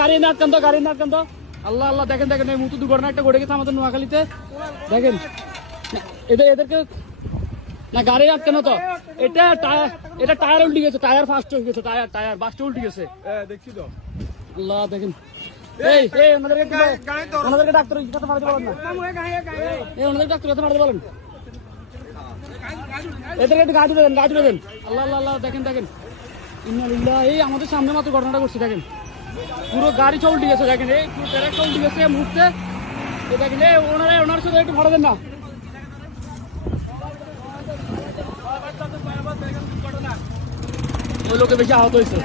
গাড়ি না আটকান তো, গাড়ি না আটকান তো। আল্লাহ আল্লাহ, দেখেন দেখেন এই মতো দুর্ঘটনা একটা ঘটে গেছে আমাদের নোয়াখালীতে। দেখেন এদেরকে না গাড়ি আটকানো তো, এটা টায়ার উল্টে গেছে, টায়ার ফাস্ট হয়ে গেছে, টায়ার বাসটা উল্টে গেছে। দেখছি তো আল্লাহ, দেখেন ওনাদেরকে ডাক্তার কাছে মারতে বলেন না, ওনাদেরকে ডাক্তার কাছে মারতে বলেন, এদেরকে একটু গাড়ি তুলে দেন। আল্লাহ আল্লাহ আল্লাহ, দেখেন দেখেন ইন্নালিল্লাহ, এই আমাদের সামনে মাত্র ঘটনাটা করছে। দেখেন পুরো গাড়ি উল্টে গেছে, দেখেন এই পুরো ট্রাকটা উল্টে গেছে মুহূর্তে। দেখেন ওনার সাথে একটু ভাড়া দেন না। ওই লোকে বেশি আহত হয়েছে,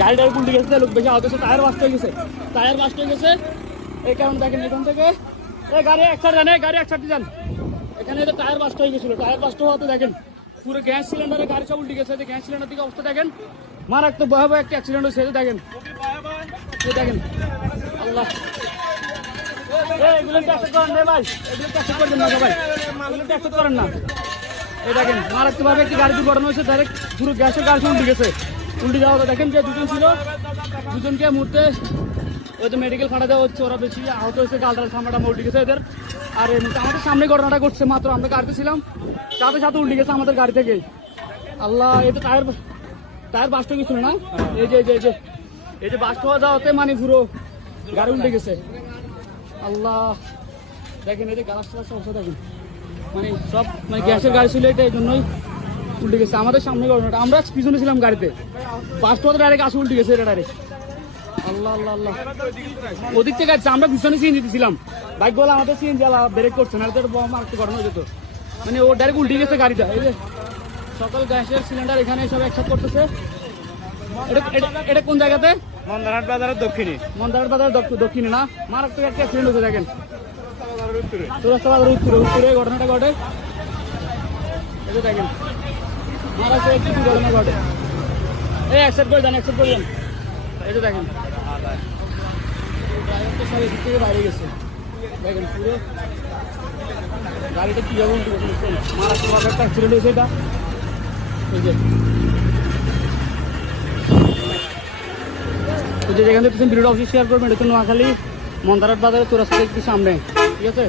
গাড়িটা উল্টে গেছে, লোক বেশি আহত হয়েছে, টায়ার বাস্ট হয়ে গেছে। এই কারণ দেখেন এখান থেকে গাড়ি এক সাইড যান, গাড়ি এক সাইডে যান। এখানে টায়ার বাস্ট হয়ে গেছিল, টায়ার বাস্ট হওয়াতে দেখেন পুরো গ্যাস সিলিন্ডারে গাড়ি সব উল্টে গেছে। গ্যাস সিলিন্ডার থেকে অবস্থা দেখেন মারাত্মক ভয়াবহ একটা অ্যাক্সিডেন্ট হয়েছে। দেখেন দেখেন আল্লাহ, এগুলো ট্যাক্স করেন না ভাই, এগুলো ট্যাক্স করবেন না ভাই, এগুলো ট্যাক্স করেন না। এই দেখেন মারাত্মকভাবে একটি গাড়ি দুর্ঘটনা হয়েছে, ডাইরেক্ট পুরো গ্যাসের গাড়ি উল্টে গেছে। উল্টে যাওয়া দেখেন যে দুজন ছিল, দুজনকে মুহূর্তে ওই তো মেডিকেল ফাটা দেওয়া হচ্ছে, ওরা বেশি আহত হয়েছে, গালটার সামনেটা উল্টে গেছে এদের। আর আমাদের সামনে ঘটনাটা ঘটছে, মাত্র আমরা গাড়িতে ছিলাম, সাথে সাথে উল্টে গেছে আমাদের গাড়ি থেকে। আল্লাহ, এটা টায়ার বাস্ট হয়ে গেছিল না, এই যে বাস্ট হওয়া যাওয়াতে মানে পুরো গাড়ি উল্টে গেছে। আল্লাহ, দেখেন এই যে গাছ টাছ অবস্থা দেখেন, মানে সব মানে গ্যাসের গাড়ি ছিল, এটা এই জন্যই উল্টে গেছে। আমাদের সামনে ঘটনাটা, আমরা পিছনে ছিলাম গাড়িতে, বাস্ট হওয়াতে ডাইরেক্ট আসে উল্টে গেছে এটা ডাইরেক্ট। আল্লাহ আল্লাহ আল্লাহ, ওদিক থেকে আসছে, আমরা পিছনে সিএনজি দিয়েছিলাম, বাইক বলে আমাদের সিএনজি ব্রেক করছে না, এটা মারাত্মক ঘটনা হয়ে যেত। মানে ও ডাইরেক্ট উল্টে গেছে গাড়িটা। এই যে সকল গ্যাসের সিলিন্ডার এখানে সব একসাথে করতেছে। এটা কোন জায়গাতে? মন্দারহাট বাজারের দক্ষিণে। মন্দারহাট বাজারের দক্ষিণে না, মারাত্মক একটা অ্যাক্সিডেন্ট হয়েছে। দেখেন চৌরাস্তা বাজারের উত্তরে ঘটনাটা ঘটে। এটা দেখেন মারাত্মক একটি দুর্ঘটনা ঘটে। এই অ্যাকসেপ্ট করে যান, এই যে দেখেন ড্রাইভারটা সব এদিক থেকে বাইরে গেছে। দেখেন পুরো গাড়িটা কীভাবে উল্টে গেছে, মারাত্মকভাবে একটা অ্যাক্সিডেন্ট হয়েছে এটা। এই যে যেখানে ভিডিওটা অবশ্যই শেয়ার করবেন। এটা তো নোয়াখালী মন্দারহাট বাজারের চৌরাস্তা একটু সামনে, ঠিক আছে।